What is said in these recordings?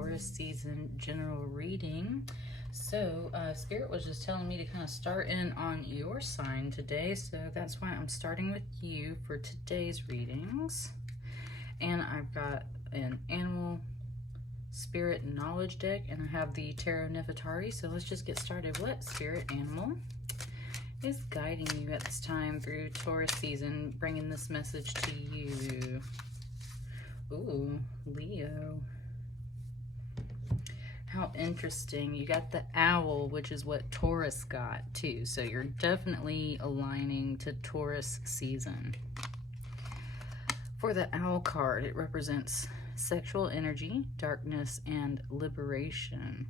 Taurus season general reading. So Spirit was just telling me to kind of start in on your sign today, so that's why I'm starting with you for today's readings. And I've got an animal spirit knowledge deck, and I have the Tarot Nefertari. So let's just get started. What spirit animal is guiding you at this time through Taurus season, bringing this message to you? Ooh, Leo. How interesting. You got the owl, which is what Taurus got too. So you're definitely aligning to Taurus season. For the owl card, it represents sexual energy, darkness, and liberation.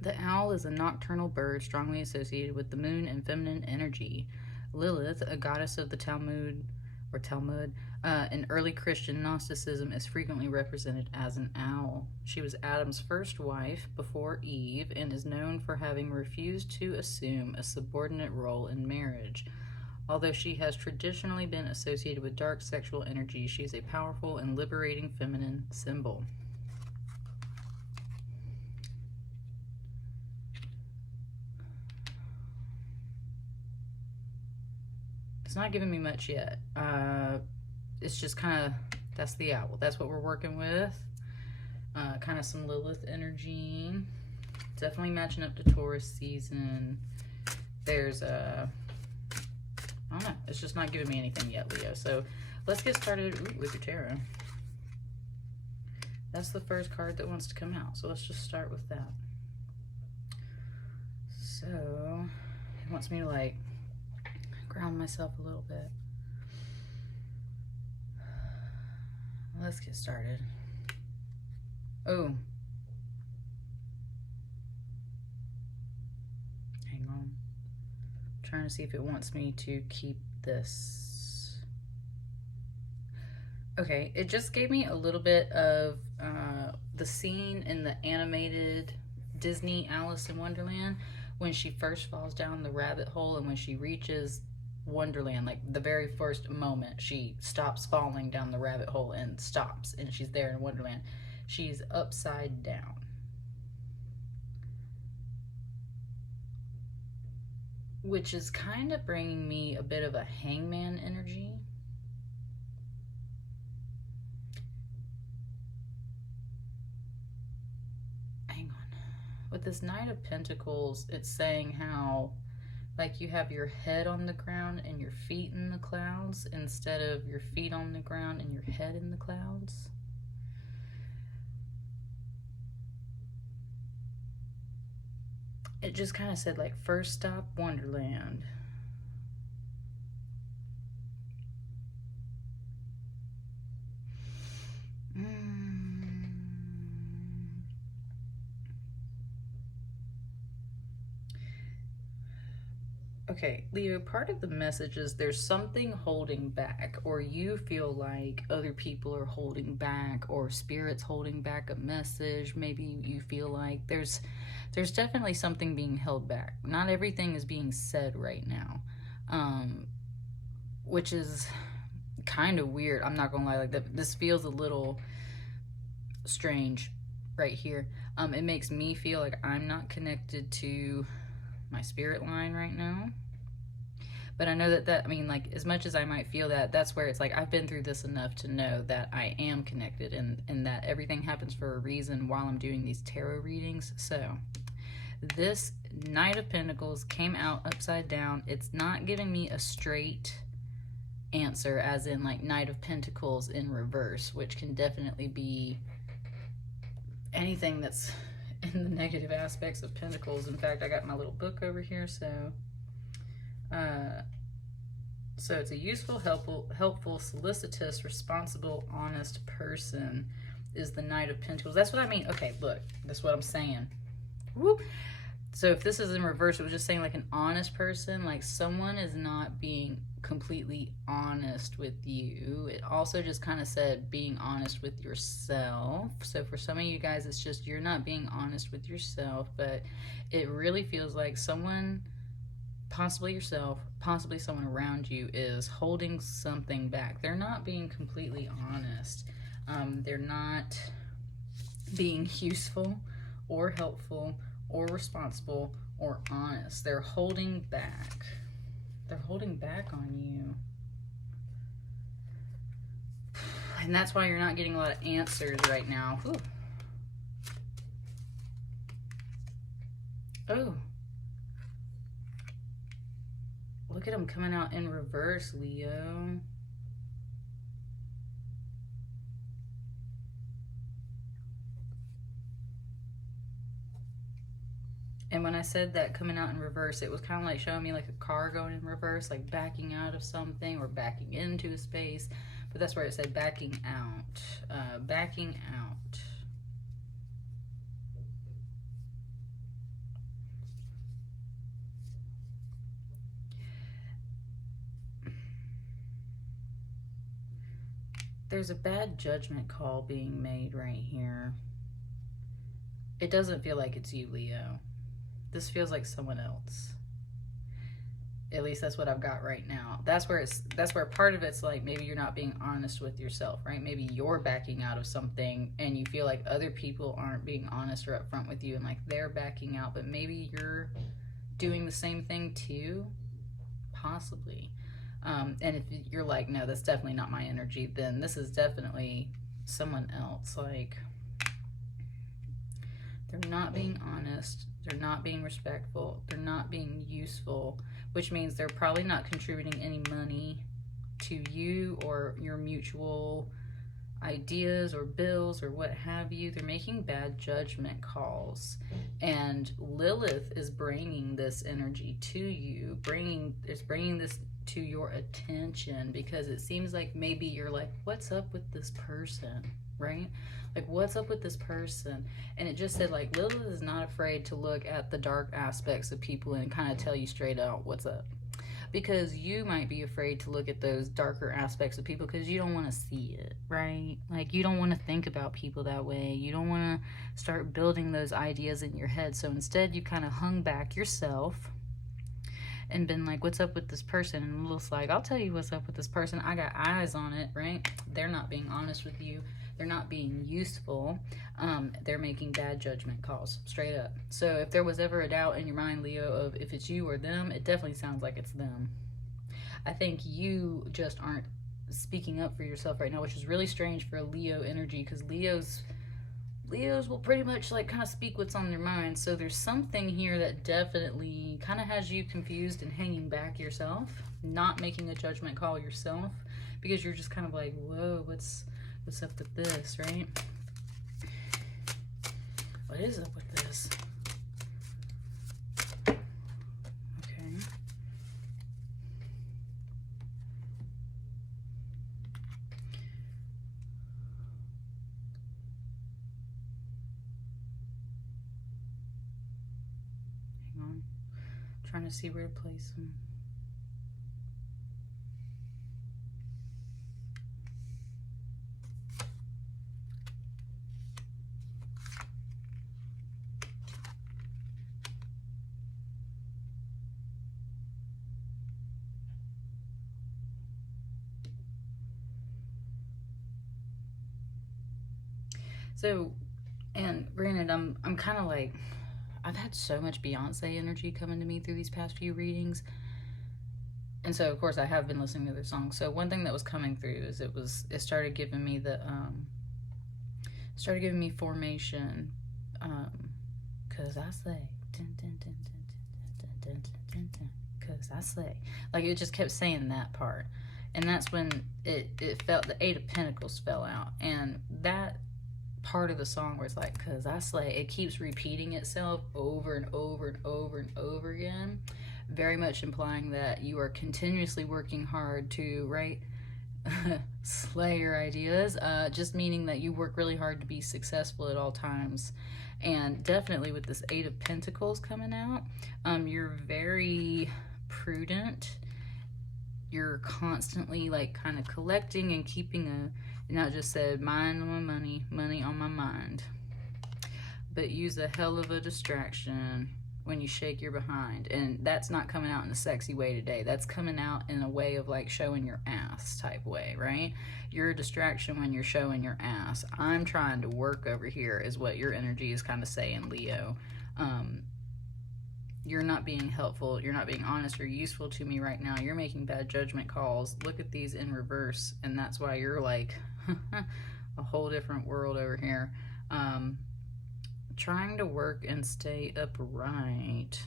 The owl is a nocturnal bird strongly associated with the moon and feminine energy. Lilith, a goddess of the Talmud, in early Christian Gnosticism, is frequently represented as an owl. She was Adam's first wife before Eve and is known for having refused to assume a subordinate role in marriage. Although she has traditionally been associated with dark sexual energy, she is a powerful and liberating feminine symbol. It's not giving me much yet. It's just kind of, that's the owl. That's what we're working with. Kind of some Lilith energy. Definitely matching up to Taurus season. There's a, I don't know. It's just not giving me anything yet, Leo. So let's get started with your tarot. That's the first card that wants to come out. So let's just start with that. So it wants me to like ground myself a little bit. Let's get started. Oh. Hang on. I'm trying to see if it wants me to keep this. Okay, it just gave me a little bit of the scene in the animated Disney Alice in Wonderland when she first falls down the rabbit hole, and when she reaches Wonderland, like the very first moment she stops falling down the rabbit hole and stops, and she's there in Wonderland. She's upside down. Which is kind of bringing me a bit of a hangman energy. Hang on. With this Knight of Pentacles, it's saying how like you have your head on the ground and your feet in the clouds, instead of your feet on the ground and your head in the clouds. It just kind of said like, first stop, Wonderland. Okay, Leo, part of the message is there's something holding back, or you feel like other people are holding back, or Spirit's holding back a message. Maybe you feel like there's definitely something being held back. Not everything is being said right now, which is kind of weird. I'm not gonna lie, like this feels a little strange right here. It makes me feel like I'm not connected to my spirit line right now. But I know that I mean, like, as much as I might feel that, that's where it's like, I've been through this enough to know that I am connected, and that everything happens for a reason while I'm doing these tarot readings. So this Knight of Pentacles came out upside down. It's not giving me a straight answer, as in like Knight of Pentacles in reverse, which can definitely be anything that's in the negative aspects of Pentacles. In fact, I got my little book over here, so it's a useful, helpful, solicitous, responsible, honest person is the Knight of Pentacles. That's what I mean. Okay, look, that's what I'm saying. Woo. So if this is in reverse, it was just saying like an honest person, like someone is not being completely honest with you. It also just kind of said being honest with yourself. So for some of you guys, it's just you're not being honest with yourself, but it really feels like someone, possibly yourself, possibly someone around you, is holding something back. They're not being completely honest. They're not being useful or helpful or responsible or honest. They're holding back. They're holding back on you. And that's why you're not getting a lot of answers right now. Ooh. Oh. Look at them coming out in reverse, Leo. And when I said that coming out in reverse, it was kind of like showing me like a car going in reverse, like backing out of something or backing into a space. But that's where it said backing out. Backing out. There's a bad judgment call being made right here. It doesn't feel like it's you, Leo. This feels like someone else. At least that's what I've got right now. That's where part of it's like maybe you're not being honest with yourself, right? Maybe you're backing out of something and you feel like other people aren't being honest or upfront with you and like they're backing out, but maybe you're doing the same thing too, possibly. And if you're like, no, that's definitely not my energy, then this is definitely someone else. Like, they're not being honest. They're not being respectful. They're not being useful, which means they're probably not contributing any money to you or your mutual ideas or bills or what have you. They're making bad judgment calls. And Lilith is bringing this energy to you, bringing this to your attention, because it seems like maybe you're like, what's up with this person, right? Like, what's up with this person? And it just said, like, Lilith is not afraid to look at the dark aspects of people and kind of tell you straight out what's up. Because you might be afraid to look at those darker aspects of people because you don't want to see it, right? Like, you don't want to think about people that way. You don't want to start building those ideas in your head. So instead, you kind of hung back yourself and been like, what's up with this person? And Lilith's like, I'll tell you what's up with this person. I got eyes on it, right? They're not being honest with you. They're not being useful. They're making bad judgment calls, straight up. So if there was ever a doubt in your mind, Leo, of if it's you or them, it definitely sounds like it's them. I think you just aren't speaking up for yourself right now, which is really strange for a Leo energy, because Leos will pretty much like kind of speak what's on their mind. So there's something here that definitely kind of has you confused and hanging back yourself, not making a judgment call yourself, because you're just kind of like, whoa, what's up with this, right? What is up with this? Okay. Hang on. I'm trying to see where to place them. So, and granted, I'm kind of like, I've had so much Beyonce energy coming to me through these past few readings. And so, of course, I have been listening to their songs. So one thing that was coming through is it started giving me Formation, cause I slay, cause I slay. Like, it just kept saying that part. And that's when it felt, the Eight of Pentacles fell out. And that part of the song where it's like, cause I slay, it keeps repeating itself over and over and over and over again, very much implying that you are continuously working hard to, right, slay your ideas, just meaning that you work really hard to be successful at all times. And definitely with this Eight of Pentacles coming out, you're very prudent. You're constantly like kind of collecting and keeping not just said mind on my money, money on my mind, but use a hell of a distraction when you shake your behind. And that's not coming out in a sexy way today. That's coming out in a way of like showing your ass type way, right? You're a distraction when you're showing your ass. I'm trying to work over here is what your energy is kind of saying, Leo. You're not being helpful. You're not being honest or useful to me right now. You're making bad judgment calls. Look at these in reverse. And that's why you're like a whole different world over here. Trying to work and stay upright.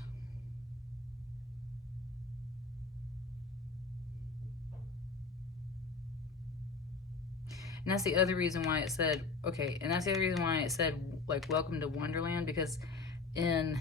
And that's the other reason why it said, okay, and that's the other reason why it said, like, welcome to Wonderland, because in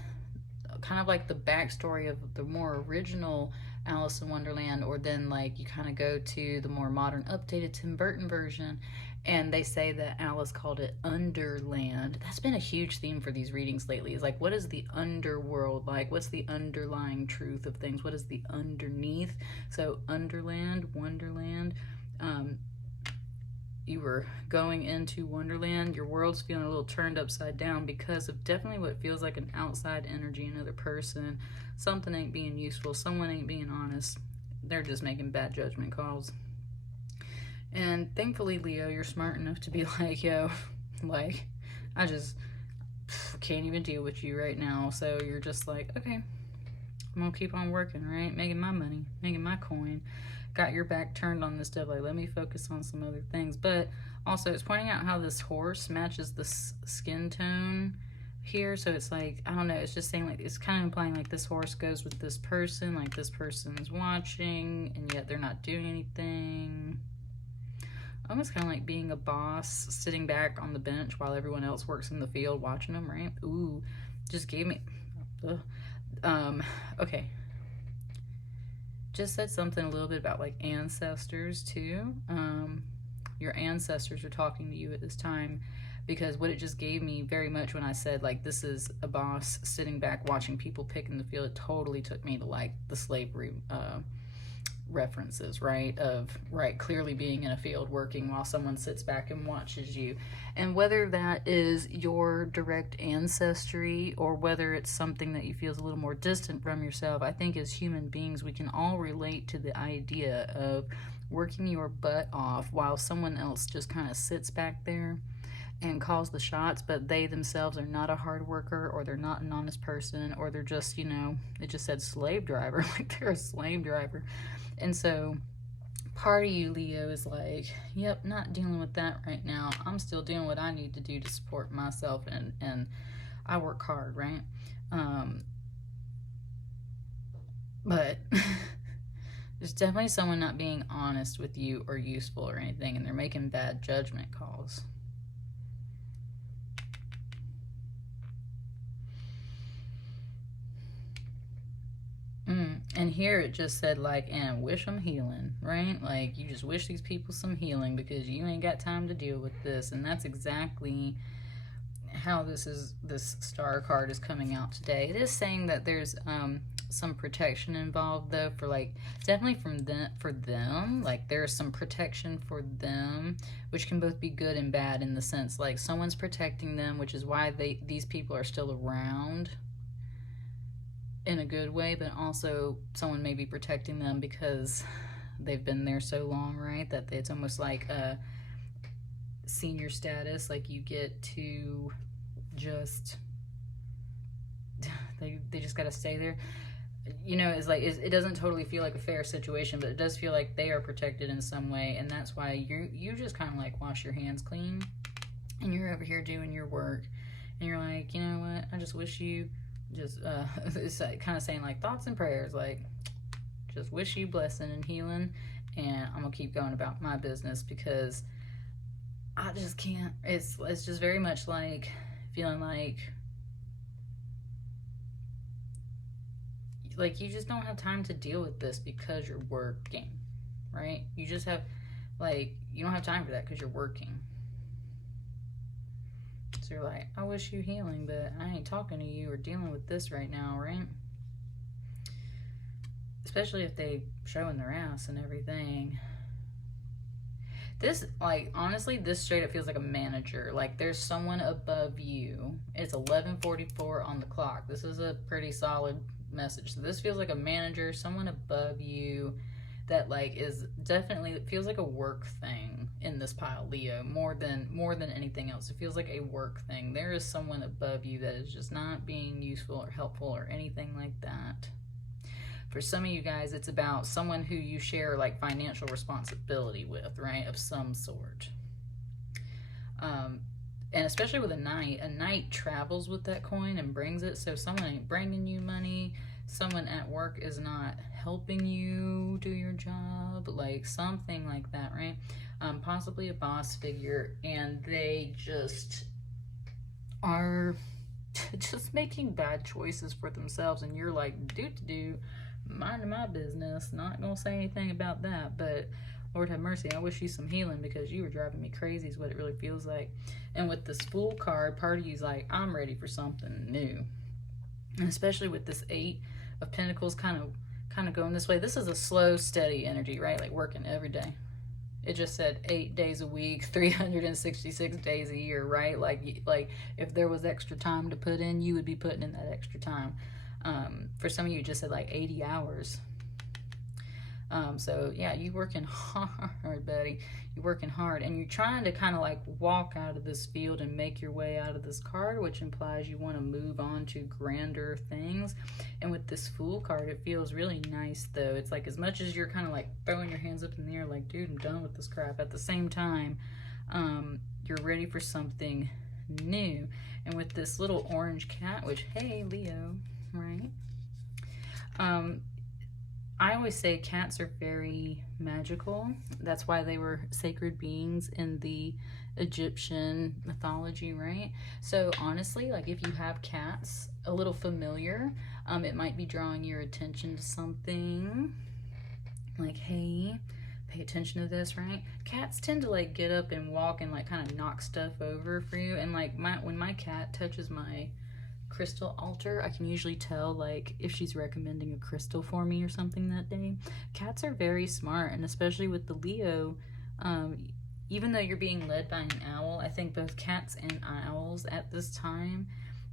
kind of like the backstory of the more original Alice in Wonderland, or then like you kind of go to the more modern updated Tim Burton version, and they say that Alice called it Underland. That's been a huge theme for these readings lately. Is like, what is the underworld like? What's the underlying truth of things? What is the underneath? So Underland, Wonderland. You were going into Wonderland. Your world's feeling a little turned upside down because of definitely what feels like an outside energy, another person. Something ain't being useful. Someone ain't being honest. They're just making bad judgment calls. And thankfully, Leo, you're smart enough to be like, yo, like, I just can't even deal with you right now. So you're just like, okay, I'm gonna keep on working, right? Making my money, making my coin. Got your back turned on this stuff, like, let me focus on some other things. But also it's pointing out how this horse matches the skin tone here. So it's like, I don't know, it's just saying, like, it's kind of implying like this horse goes with this person, like this person's watching and yet they're not doing anything. Almost kind of like being a boss sitting back on the bench while everyone else works in the field watching them, right? Ooh, just gave me okay, just said something a little bit about like ancestors too. Your ancestors are talking to you at this time, because what it just gave me very much when I said like this is a boss sitting back watching people pick in the field, it totally took me to like the slavery references, right? Of clearly being in a field working while someone sits back and watches you. And whether that is your direct ancestry or whether it's something that you feel is a little more distant from yourself, I think as human beings we can all relate to the idea of working your butt off while someone else just kind of sits back there and calls the shots, but they themselves are not a hard worker, or they're not an honest person, or they're just, you know, it just said slave driver, like they're a slave driver. And so part of you, Leo, is like, yep, not dealing with that right now. I'm still doing what I need to do to support myself, and I work hard, right? But there's definitely someone not being honest with you or useful or anything, and they're making bad judgment calls. And here it just said like, and wish them healing, right? Like you just wish these people some healing because you ain't got time to deal with this. And that's exactly how this star card is coming out today. It is saying that there's some protection involved though, for like definitely for them, like there's some protection for them, which can both be good and bad in the sense like someone's protecting them, which is why these people are still around in a good way, but also someone may be protecting them because they've been there so long, right? That it's almost like a senior status, like you get to just they just got to stay there, you know. It's like it doesn't totally feel like a fair situation, but it does feel like they are protected in some way, and that's why you just kind of like wash your hands clean and you're over here doing your work, and you're like, you know what, I just wish you just it's like kind of saying like thoughts and prayers, like just wish you blessing and healing, and I'm gonna keep going about my business because I just can't. It's just very much like feeling like you just don't have time to deal with this because you're working, right? You just have like, you don't have time for that because you're working. So you're like, I wish you healing, but I ain't talking to you or dealing with this right now, right? Especially if they showing their ass and everything. This, like, honestly, this straight up feels like a manager. Like, there's someone above you. It's 11:44 on the clock. This is a pretty solid message. So this feels like a manager, someone above you that, like, is definitely, it feels like a work thing in this pile, Leo, more than anything else. It feels like a work thing. There is someone above you that is just not being useful or helpful or anything like that. For some of you guys, it's about someone who you share like financial responsibility with, right? Of some sort. And especially with a knight travels with that coin and brings it. So someone ain't bringing you money. Someone at work is not helping you do your job. Like something like that, right? Possibly a boss figure. And they just are just making bad choices for themselves. And you're like, minding my business, not gonna say anything about that, but Lord have mercy, I wish you some healing because you were driving me crazy is what it really feels like. And with this Fool card, part of you's like, I'm ready for something new. And especially with this 8 of Pentacles kind of going this way, this is a slow, steady energy, right? Like working every day. It just said 8 days a week, 366 days a year, right? Like if there was extra time to put in, you would be putting in that extra time. For some of you, just said like 80 hours. So yeah, you working hard, buddy. You're working hard, and you're trying to kind of like walk out of this field and make your way out of this card, which implies you want to move on to grander things. And with this Fool card, it feels really nice though. It's like as much as you're kind of like throwing your hands up in the air like, dude, I'm done with this crap. At the same time, you're ready for something new. And with this little orange cat, which, hey, Leo, right? I always say cats are very magical. That's why they were sacred beings in the Egyptian mythology, right? So honestly, like if you have cats, a little familiar, it might be drawing your attention to something. Like, hey, pay attention to this, right? Cats tend to like get up and walk and like kind of knock stuff over for you. And like when my cat touches my crystal altar, I can usually tell like if she's recommending a crystal for me or something that day. Cats are very smart, and especially with the Leo, even though you're being led by an owl, I think both cats and owls at this time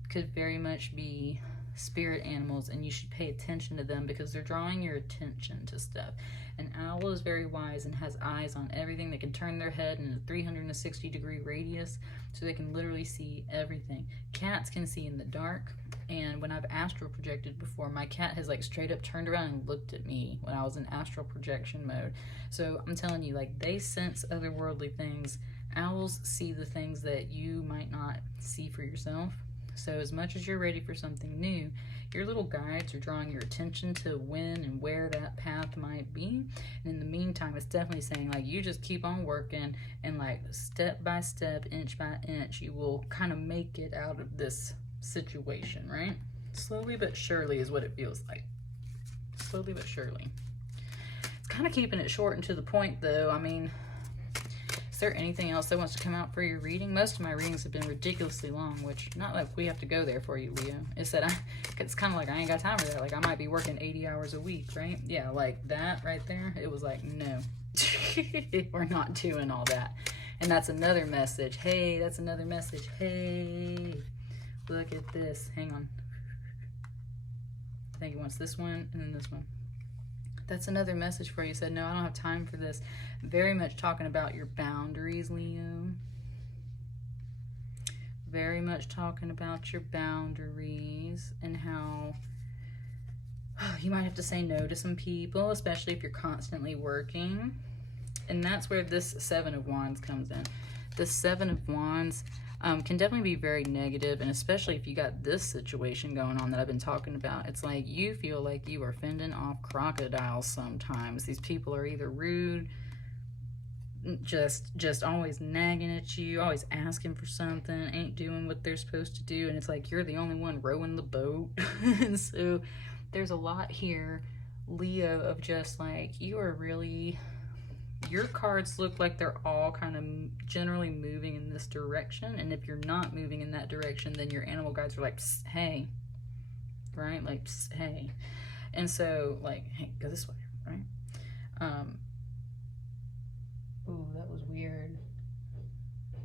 could very much be spirit animals, and you should pay attention to them because they're drawing your attention to stuff. An owl is very wise and has eyes on everything. They can turn their head in a 360-degree radius, so they can literally see everything. Cats can see in the dark, and when I've astral projected before, my cat has like straight up turned around and looked at me when I was in astral projection mode. So I'm telling you, like, they sense otherworldly things. Owls see the things that you might not see for yourself. So as much as you're ready for something new, your little guides are drawing your attention to when and where that path might be. And in the meantime, it's definitely saying like you just keep on working, and like step by step, inch by inch, you will kind of make it out of this situation, right? Slowly but surely is what it feels like. Slowly but surely. It's kind of keeping it short and to the point though. I mean, is there anything else that wants to come out for your reading? Most of my readings have been ridiculously long, which not like we have to go there for you, Leo. It's that it's kind of like I ain't got time for that. Like I might be working 80 hours a week, right? Yeah, like that right there. It was like, no, we're not doing all that. And that's another message. Hey, that's another message. Hey, look at this. Hang on. I think he wants this one and then this one. That's another message for you. Said, no, I don't have time for this. Very much talking about your boundaries, Leo. Very much talking about your boundaries and how you might have to say no to some people, especially if you're constantly working. And that's where this 7 of Wands comes in. The 7 of Wands can definitely be very negative, and especially if you got this situation going on that I've been talking about. It's like you feel like you are fending off crocodiles sometimes. These people are either rude, just always nagging at you, always asking for something, ain't doing what they're supposed to do, and it's like you're the only one rowing the boat. And so there's a lot here, Leo, of just like you are really... Your cards look like they're all kind of generally moving in this direction. And if you're not moving in that direction, then your animal guides are like, hey, right? Like, hey. And so, like, hey, go this way, right? Ooh, that was weird.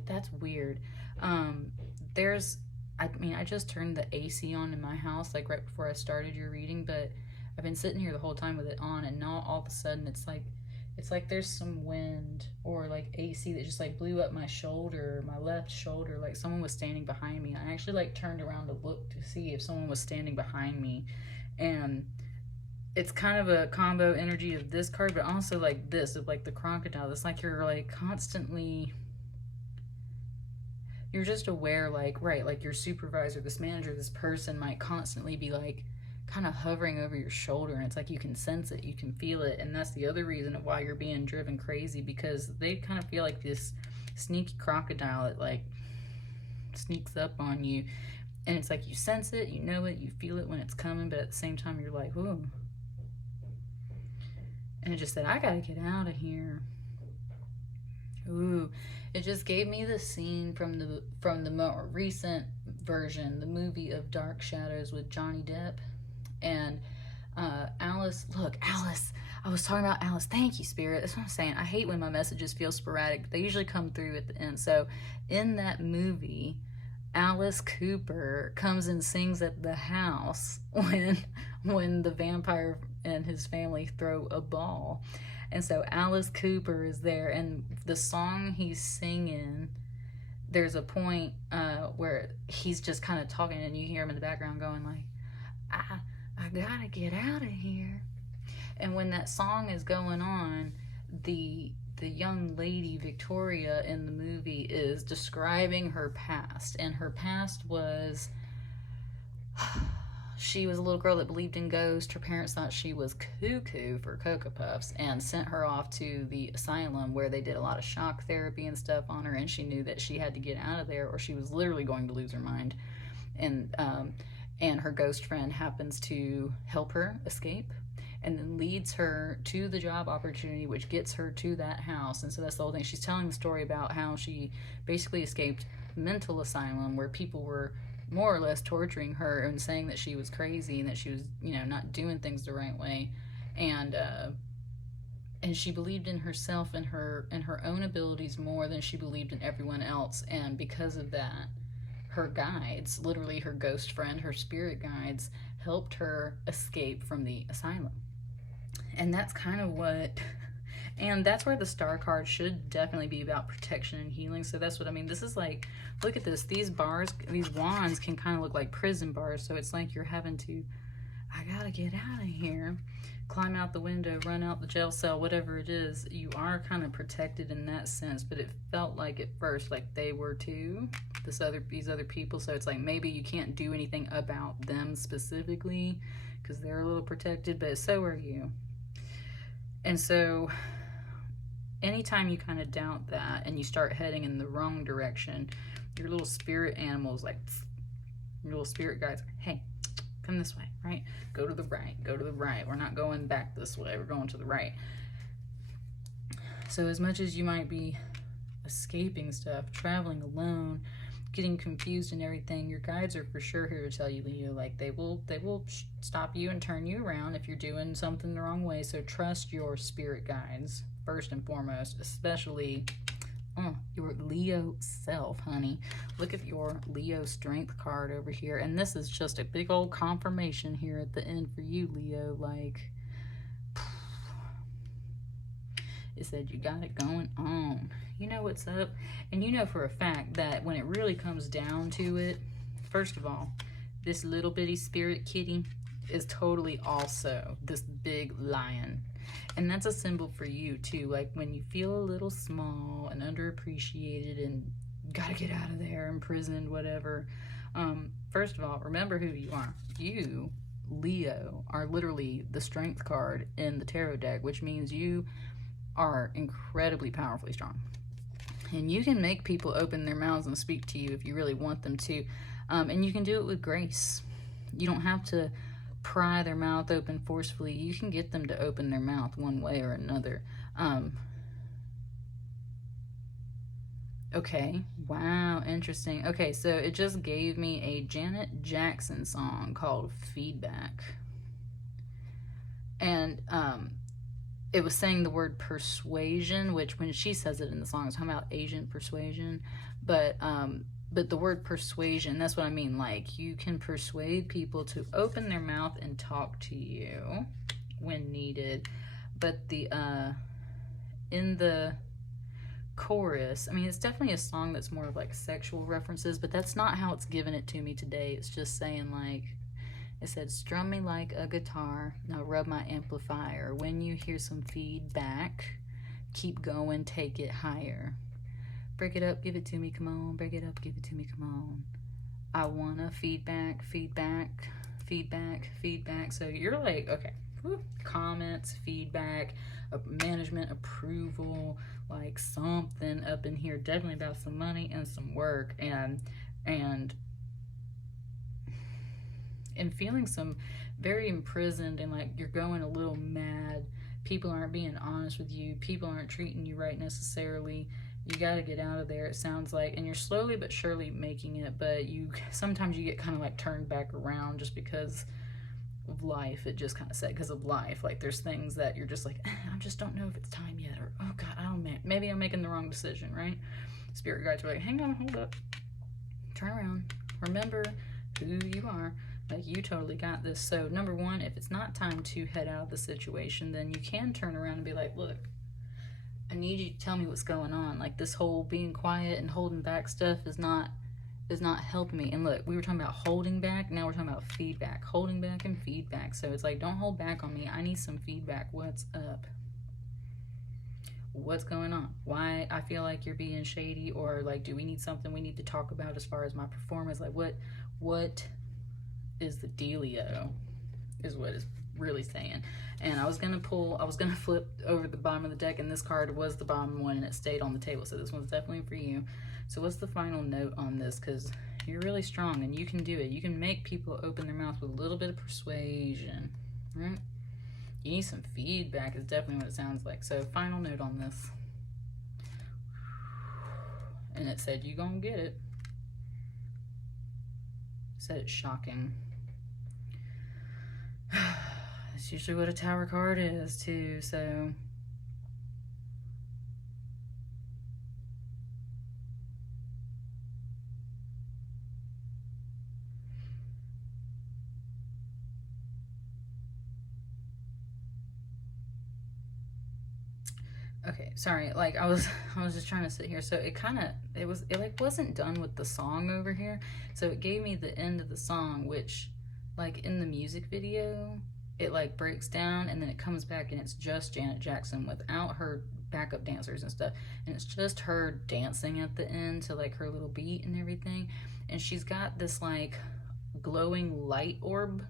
That's weird. I just turned the AC on in my house, like right before I started your reading, but I've been sitting here the whole time with it on, and now all of a sudden it's like there's some wind or like AC that just like blew up my shoulder, my left shoulder, like someone was standing behind me. I actually like turned around to look to see if someone was standing behind me, and it's kind of a combo energy of this card, but also like this, of like the crocodile. It's like you're like constantly, you're just aware, like, right, like your supervisor, this manager, this person might constantly be like kind of hovering over your shoulder, and it's like you can sense it, you can feel it. And that's the other reason why you're being driven crazy, because they kind of feel like this sneaky crocodile that like sneaks up on you, and it's like you sense it, you know it, you feel it when it's coming, but at the same time you're like, ooh. And it just said, I gotta get out of here. Ooh, it just gave me the scene from the more recent version, the movie of Dark Shadows with Johnny Depp. And Alice, look, Alice, I was talking about Alice. Thank you, Spirit. That's what I'm saying. I hate when my messages feel sporadic. They usually come through at the end. So in that movie, Alice Cooper comes and sings at the house when the vampire and his family throw a ball. And so Alice Cooper is there, and the song he's singing, there's a point where he's just kind of talking, and you hear him in the background going like, I gotta get out of here. And when that song is going on, the young lady Victoria in the movie is describing her past, and her past was she was a little girl that believed in ghosts. Her parents thought she was cuckoo for Cocoa Puffs and sent her off to the asylum where they did a lot of shock therapy and stuff on her, and she knew that she had to get out of there or she was literally going to lose her mind. And her ghost friend happens to help her escape and then leads her to the job opportunity, which gets her to that house. And so that's the whole thing. She's telling the story about how she basically escaped mental asylum where people were more or less torturing her and saying that she was crazy and that she was, not doing things the right way. And she believed in herself and her own abilities more than she believed in everyone else. And because of that, her guides, literally her ghost friend, her spirit guides, helped her escape from the asylum. And that's kind of and that's where the star card should definitely be about protection and healing. So that's what I mean. This is like, look at this. These wands can kind of look like prison bars. So it's like you're having to, I gotta get out of here, climb out the window, run out the jail cell, whatever it is. You are kind of protected in that sense, but it felt like at first like they were too, these other people. So it's like maybe you can't do anything about them specifically because they're a little protected, but so are you. And so anytime you kind of doubt that and you start heading in the wrong direction, your little spirit animals, like your little spirit guides, hey, come this way, right? Go to the right, go to the right. We're not going back this way, we're going to the right. So as much as you might be escaping stuff, traveling alone, getting confused and everything, your guides are for sure here to tell you, Leo, like they will stop you and turn you around if you're doing something the wrong way. So trust your spirit guides first and foremost, especially your Leo self, honey. Look at your Leo strength card over here, and this is just a big old confirmation here at the end for you, Leo. Like, it said you got it going on. You know what's up, and you know for a fact that when it really comes down to it, first of all, this little bitty spirit kitty is totally also this big lion. And that's a symbol for you too, like when you feel a little small and underappreciated and gotta get out of there, imprisoned, whatever. First of all, remember who you are. You, Leo, are literally the strength card in the tarot deck, which means you are incredibly powerfully strong. And you can make people open their mouths and speak to you if you really want them to. And you can do it with grace. You don't have to pry their mouth open forcefully. You can get them to open their mouth one way or another. Okay, wow, interesting. Okay, so it just gave me a Janet Jackson song called Feedback. And it was saying the word persuasion, which when she says it in the song, it's talking about agent persuasion. But the word persuasion, that's what I mean. Like, you can persuade people to open their mouth and talk to you when needed. But the in the chorus, I mean, it's definitely a song that's more of like sexual references, but that's not how it's given it to me today. It's just saying, like, it said, strum me like a guitar, now rub my amplifier. When you hear some feedback, keep going, take it higher. Break it up, give it to me, come on. Break it up, give it to me, come on. I wanna feedback, feedback, feedback, feedback. So you're like, okay, comments, feedback, management approval, like something up in here, definitely about some money and some work, and feeling some very imprisoned, and like you're going a little mad. People aren't being honest with you. People aren't treating you right necessarily. You got to get out of there, it sounds like, and you're slowly but surely making it, but sometimes you get kind of like turned back around just because of life. It just kind of said because of life. Like, there's things that you're just like, I just don't know if it's time yet, or oh god, I don't know, maybe I'm making the wrong decision, right? Spirit guides are like, hang on, hold up, turn around, remember who you are. Like, you totally got this. So number one, if it's not time to head out of the situation, then you can turn around and be like, look, I need you to tell me what's going on. Like, this whole being quiet and holding back stuff is not helping me. And look, we were talking about holding back, now we're talking about feedback. Holding back and feedback. So it's like, don't hold back on me, I need some feedback. What's up? What's going on? Why I feel like you're being shady, or like, do we need something we need to talk about as far as my performance? Like, what is the dealio, is what is really saying. And I was gonna flip over the bottom of the deck, and this card was the bottom one and it stayed on the table, so this one's definitely for you. So what's the final note on this? Because you're really strong and you can do it. You can make people open their mouth with a little bit of persuasion, right? You need some feedback is definitely what it sounds like. So final note on this, and it said you gonna get it. Said it's shocking. It's usually what a Tower card is too, so okay, sorry, like I was just trying to sit here. So it like wasn't done with the song over here, so it gave me the end of the song, which like in the music video it like breaks down and then it comes back and it's just Janet Jackson without her backup dancers and stuff, and it's just her dancing at the end to like her little beat and everything, and she's got this like glowing light orb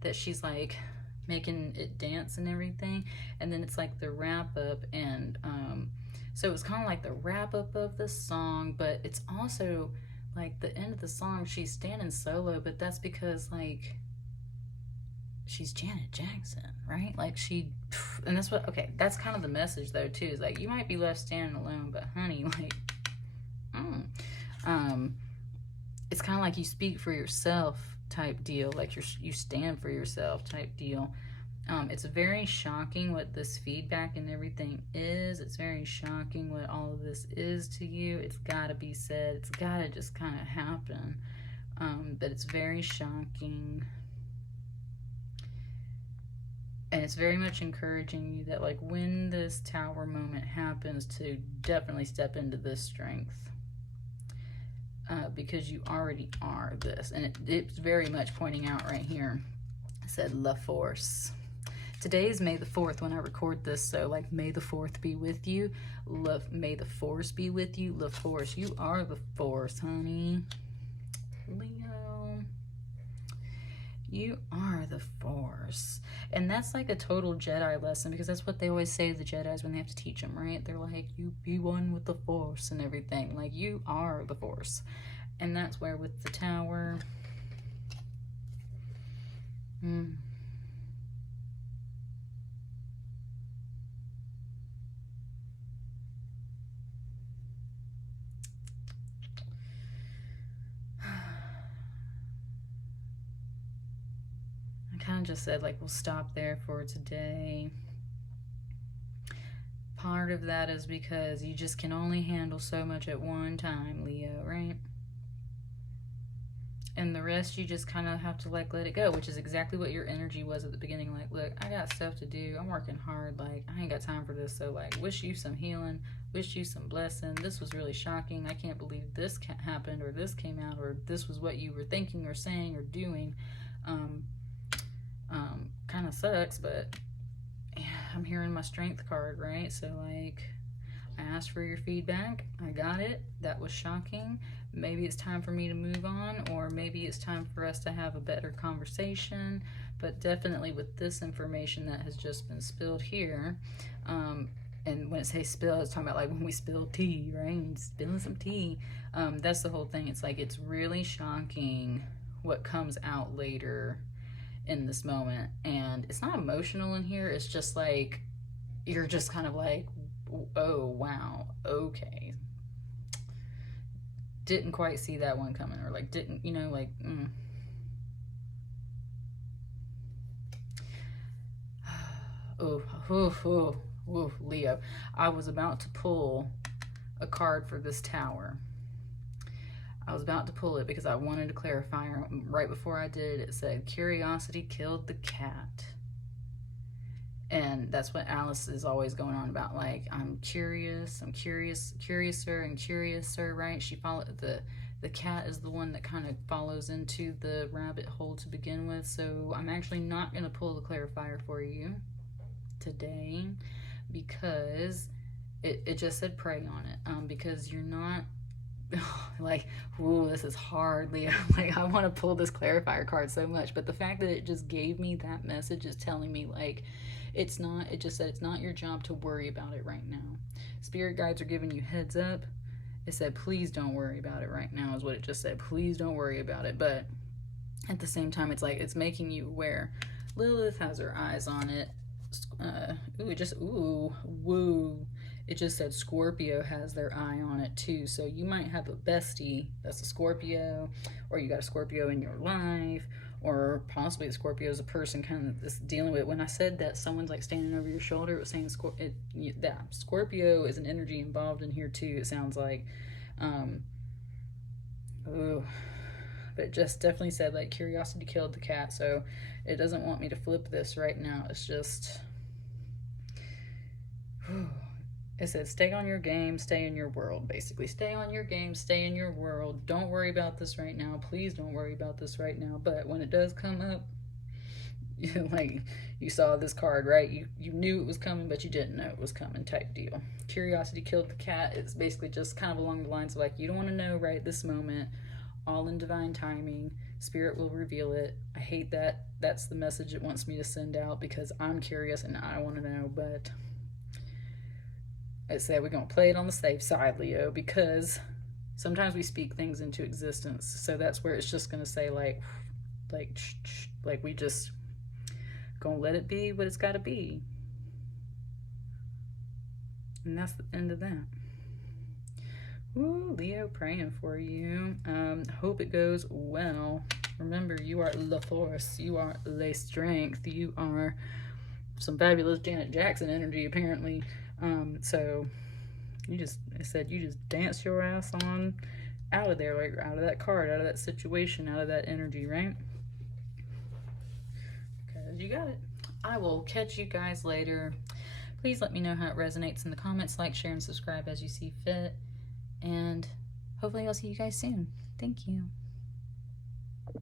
that she's like making it dance and everything, and then it's like the wrap up, and so it's kind of like the wrap up of the song, but it's also like the end of the song. She's standing solo, but that's because like she's Janet Jackson, right? Like and that's what, okay, that's kind of the message though too, is like you might be left standing alone, but honey, like it's kind of like you speak for yourself type deal, like you stand for yourself type deal. It's very shocking what this feedback and everything is. It's very shocking what all of this is to you. It's got to be said. It's got to just kind of happen. But it's very shocking. And it's very much encouraging you that like when this Tower moment happens, to definitely step into this strength. Because you already are this. And it's very much pointing out right here. It said La Force. Today is May the 4th when I record this, so like may the 4th be with you. May the Force be with you. La Force, you are the Force, honey. Leo, you are the Force. And that's like a total Jedi lesson, because that's what they always say to the Jedis when they have to teach them, right? They're like, you be one with the Force and everything. Like, you are the Force. And that's where with the Tower, I kind of just said like we'll stop there for today. part of that is because you just can only handle so much at one time, Leo, right? And the rest you just kind of have to like let it go, which is exactly what your energy was at the beginning. Like, look, I got stuff to do. I'm working hard. Like, I ain't got time for this. So like, wish you some healing, wish you some blessing. This was really shocking. I can't believe this happened, or this came out, or this was what you were thinking or saying or doing. Kind of sucks, but yeah, I'm hearing my strength card, right? So like, I asked for your feedback. I got it. That was shocking. Maybe it's time for me to move on, or maybe it's time for us to have a better conversation. But definitely with this information that has just been spilled here, and when I say spill, I was talking about like when we spill tea, right? Spilling some tea. That's the whole thing. It's like, it's really shocking what comes out later in this moment. And it's not emotional in here. It's just like, you're just kind of like, oh, wow, okay. Didn't quite see that one coming, or like didn't, you know, like, oh, Leo. I was about to pull a card for this tower. I was about to pull it because I wanted to clarify. Right before I did, it said curiosity killed the cat. And that's what Alice is always going on about. Like, I'm curious, curiouser and curiouser, right? She followed the cat is the one that kind of follows into the rabbit hole to begin with. So I'm actually not going to pull the clarifier for you today because it just said pray on it. Because you're not like, ooh, this is hard, Leo. Like, I want to pull this clarifier card so much, but the fact that it just gave me that message is telling me like, it's not, it just said it's not your job to worry about it right now. Spirit guides are giving you heads up. It said, please don't worry about it right now, is what it just said. Please don't worry about it. But at the same time, it's like, it's making you aware. Lilith has her eyes on it. Woo. It just said Scorpio has their eye on it too. So you might have a bestie that's a Scorpio, or you got a Scorpio in your life, or possibly the Scorpio is a person kind of just dealing with it. When I said that someone's like standing over your shoulder, it was saying that Scorpio is an energy involved in here too, it sounds like. But it just definitely said like curiosity killed the cat, so it doesn't want me to flip this right now. It's just, it says stay on your game, stay in your world, basically. Stay on your game, stay in your world. Don't worry about this right now. Please don't worry about this right now. But when it does come up, like you saw this card, right? You knew it was coming, but you didn't know it was coming type deal. Curiosity killed the cat. It's basically just kind of along the lines of like, you don't want to know right this moment. All in divine timing. Spirit will reveal it. I hate that. That's the message it wants me to send out because I'm curious and I want to know, but I said we're going to play it on the safe side, Leo, because sometimes we speak things into existence. So that's where it's just going to say like we just going to let it be what it's got to be. And that's the end of that. Ooh, Leo, praying for you. Hope it goes well. Remember, you are La Force. You are Le Strength. You are some fabulous Janet Jackson energy, apparently. So you just dance your ass on out of there, like out of that card, out of that situation, out of that energy, right? Because you got it. I will catch you guys later. Please let me know how it resonates in the comments. Like, share, and subscribe as you see fit. And hopefully I'll see you guys soon. Thank you.